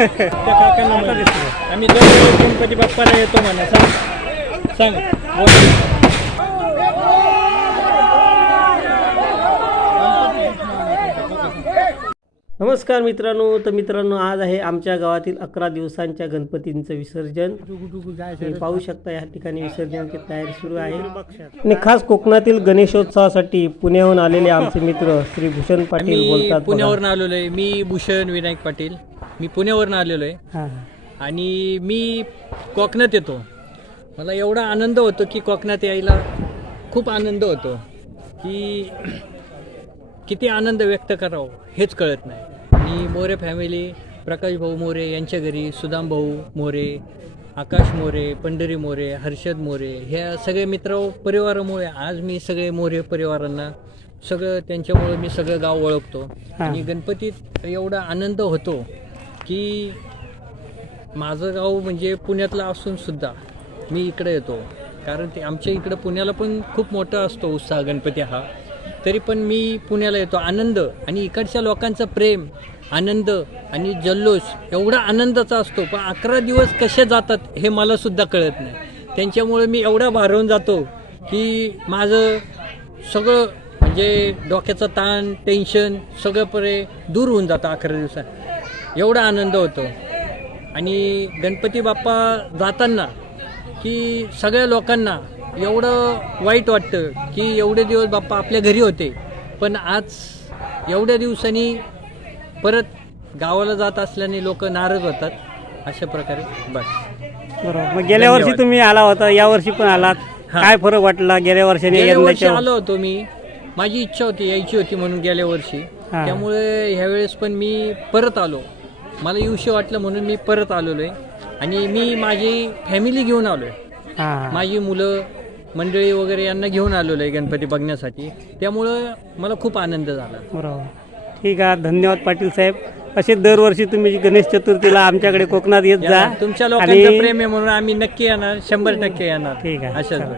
काकांना म्हणे. आम्ही दरवेळेस गणपती बाप्पाला येतो म्हणा सांग सांग नमस्कार मित्रांनो तर मित्रांनो आज आहे आमच्या गावातील अकरा दिवसांच्या गणपतींचं विसर्जन. तुम्ही पाहू शकता या ठिकाणी विसर्जनाची तयारी सुरू आहे. आणि खास कोकणातील गणेशोत्सवासाठी पुण्याहून आलेले आमचे मित्र श्री भूषण पाटील बोलतात पुण्यावरून आलेलो आहे मी भूषण विनायक पाटील. मी पुण्यावरून आलेलो आहे आणि मी कोकणात येतो. मला एवढा आनंद होतो की कोकणात यायला खूप आनंद होतो. की किती आनंद व्यक्त करावं हेच कळत नाही. आणि मोरे फॅमिली प्रकाश भाऊ मोरे यांच्या घरी सुदाम भाऊ मोरे आकाश मोरे पंढरी मोरे हर्षद मोरे ह्या सगळे मित्र परिवारामुळे आज मी सगळे मोरे परिवारांना सगळं त्यांच्यामुळे मी सगळं गाव ओळखतो. आणि गणपतीत एवढा आनंद होतो की माझं गाव म्हणजे पुण्यातलं असून सुद्धा मी इकडे येतो. कारण ते आमच्या इकडं पुण्याला पण खूप मोठा असतो उत्साह गणपती हा. तरी पण मी पुण्याला येतो. आनंद आणि इकडच्या लोकांचं प्रेम आनंद आणि जल्लोष एवढा आनंदाचा असतो. पण अकरा दिवस कसे जातात हे मला सुद्धा कळत नाही. त्यांच्यामुळे मी एवढा भारावून जातो की माझं सगळं म्हणजे डोक्याचं ताण टेन्शन सगळं परे दूर होऊन जातं अकरा दिवसात. एवढा आनंद होतो. आणि गणपती बाप्पा जाताना की सगळ्या लोकांना एवढं वाईट वाटतं की एवढे दिवस बाप्पा आपल्या घरी होते. पण आज एवढ्या दिवसांनी परत गावाला जात असल्याने लोक नाराज होतात. अशा प्रकारे बस. बरोबर. मग गेल्या वर्षी धन्यवाद. तुम्ही आला होता या वर्षी पण आलात. हा. काय फरक वाटला गेल्या वर्षाने गेल्या वर्षी यंदाच्या आलो होतो मी. माझी इच्छा होती यायची होती म्हणून गेल्या वर्षी. हा. त्यामुळे ह्यावेळेस पण मी परत आलो. मला येऊशी वाटलं म्हणून मी परत आलेलो आहे आणि मी माझी फॅमिली घेऊन आलो आहे हा. माझी मुलं मंडळी वगैरे यांना घेऊन आलेलो आहे गणपती बघण्यासाठी. त्यामुळं मला खूप आनंद झाला. बरोबर. ठीक आहे. धन्यवाद पाटील साहेब. असे दरवर्षी तुम्ही गणेश चतुर्थीला आमच्याकडे कोकणात येत जा. तुमच्या लोकांचं आणि प्रेम आहे म्हणून आम्ही नक्की येणार. शंभर टक्के येणार. ठीक आहे. अशाच चला.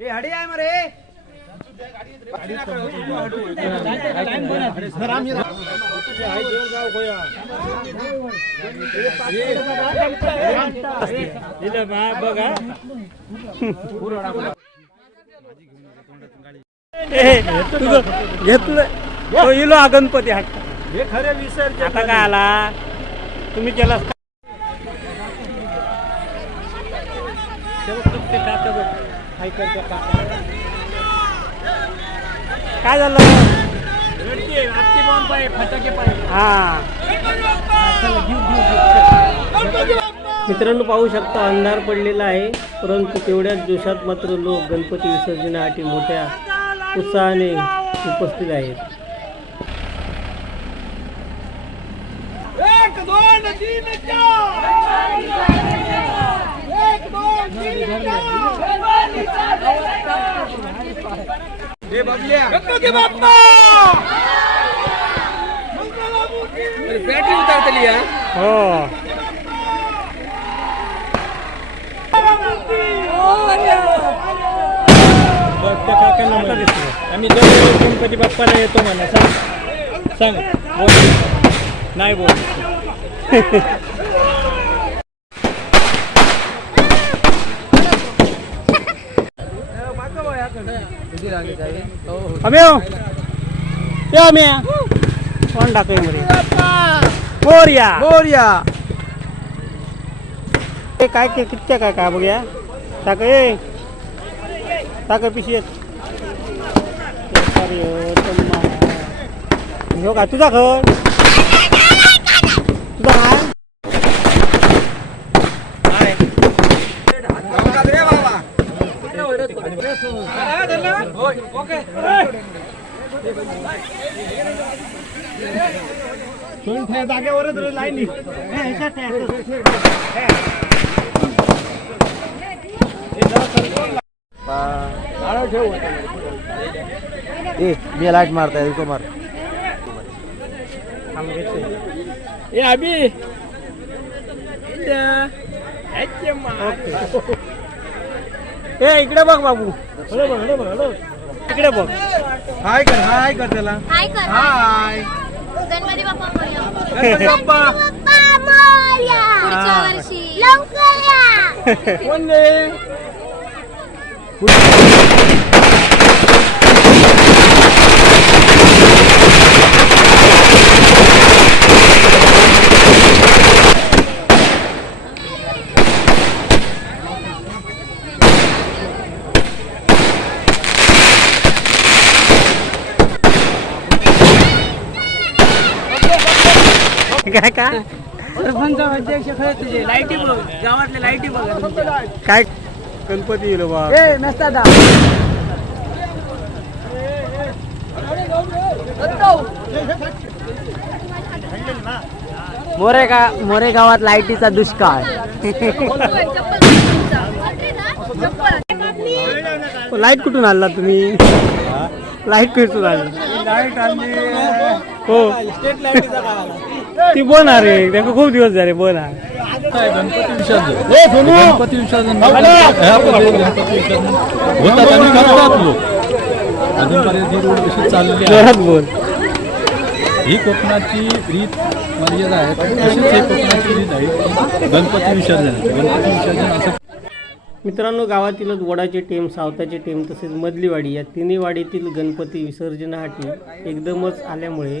ए, तुझं घेतलं तो इलो हा गणपती हा हे खरे विसर आता काय आला तुम्ही केला काय काय झालं? हा. मित्रांनो पाहू शकता अंधार पडलेला आहे परंतु तेवढ्याच जोशात मात्र लोक गणपती विसर्जनासाठी मोठ्या उत्साहाने उपस्थित आहेत. एक गणपती बाप्पा बॅटरी उतरतली हो काकांना म्हणे. आम्ही दरवेळेस गणपती बाप्पाला येतो म्हणा सांग सांग बोल नाही बोल अम्या! ये अम्या! कोण टाकूयमध्ये मोर्या! मोर्या! ए, काय के किती काय काय बघूया. टाक ए. टाक पिशी हो. ह्यो का तुझा घर? तुझा काय जागेवरच लाईन ए मी लाइट मारताय रुको मार. ए अभि ए इकडे बघ बाबू. इकडे बघ. हाय कर हाय कर त्याला. हाय कर. हाय. गणपती बाप्पा मोरया. गणपती बाप्पा. बाप्पा मोरया. पुढच्या वर्षी. लवकर या. कोण काय काय? सरपंच अध्यक्ष खरं तुझे लाईटी बघ गावातले लाईटी बघा काय? गणपती येईल बा. ए नसता मोरे का मोरे गावात लाईटीचा दुष्काळ. लाइट कुठून आणला तुम्ही? लाइट कुठून आणली. लाइट आणली. हो. स्टेट काढायला ती बन आहे त्याला खूप दिवस झाले बन आहे गणपती विसर्जन? गणपती विसर्जन ह्या पद्धतीने गणपती विसर्जन होतात आणि करतात लोक अजूनपर्यंत ही रोड कशी चाललेली आहे? जोरात बोल. ही कोकणाची रीत मर्यादा आहे. तशीच ही कोकणाची रीत आहे. गणपती विसर्जन. गणपती विसर्जन असं मित्रांनो गावातीलच वडाचे टेम सावताचे टेम तसेच मधलीवाडी या तिन्ही वाडीतील गणपती विसर्जनासाठी एकदमच आल्यामुळे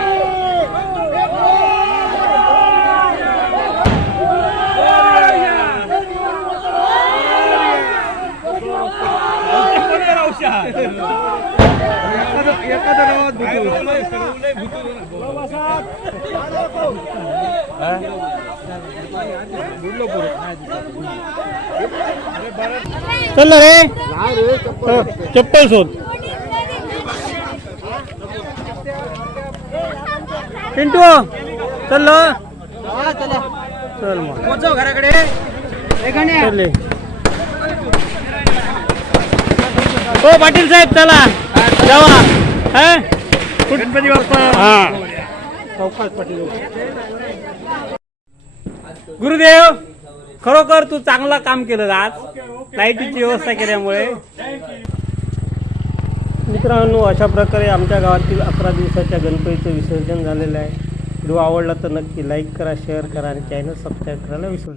चल रे. हो, चप्पल शोध. पिंटू चल चल मग. घराकडे. चल हो पाटील साहेब चला. जावा. हा? गणपती बाप्पा. हा. चौकात पाटील गुरुदेव खरोखर तू चांगला काम केलं आज. लाईटीची व्यवस्था केल्यामुळे. मित्रांनो अशा प्रकारे आमच्या गावातील अकरा दिवसाच्या गणपतीचं विसर्जन झालेलं आहे. व्हिडिओ आवडला तर नक्की लाईक करा शेअर करा आणि चॅनल सबस्क्राईब करायला विसरू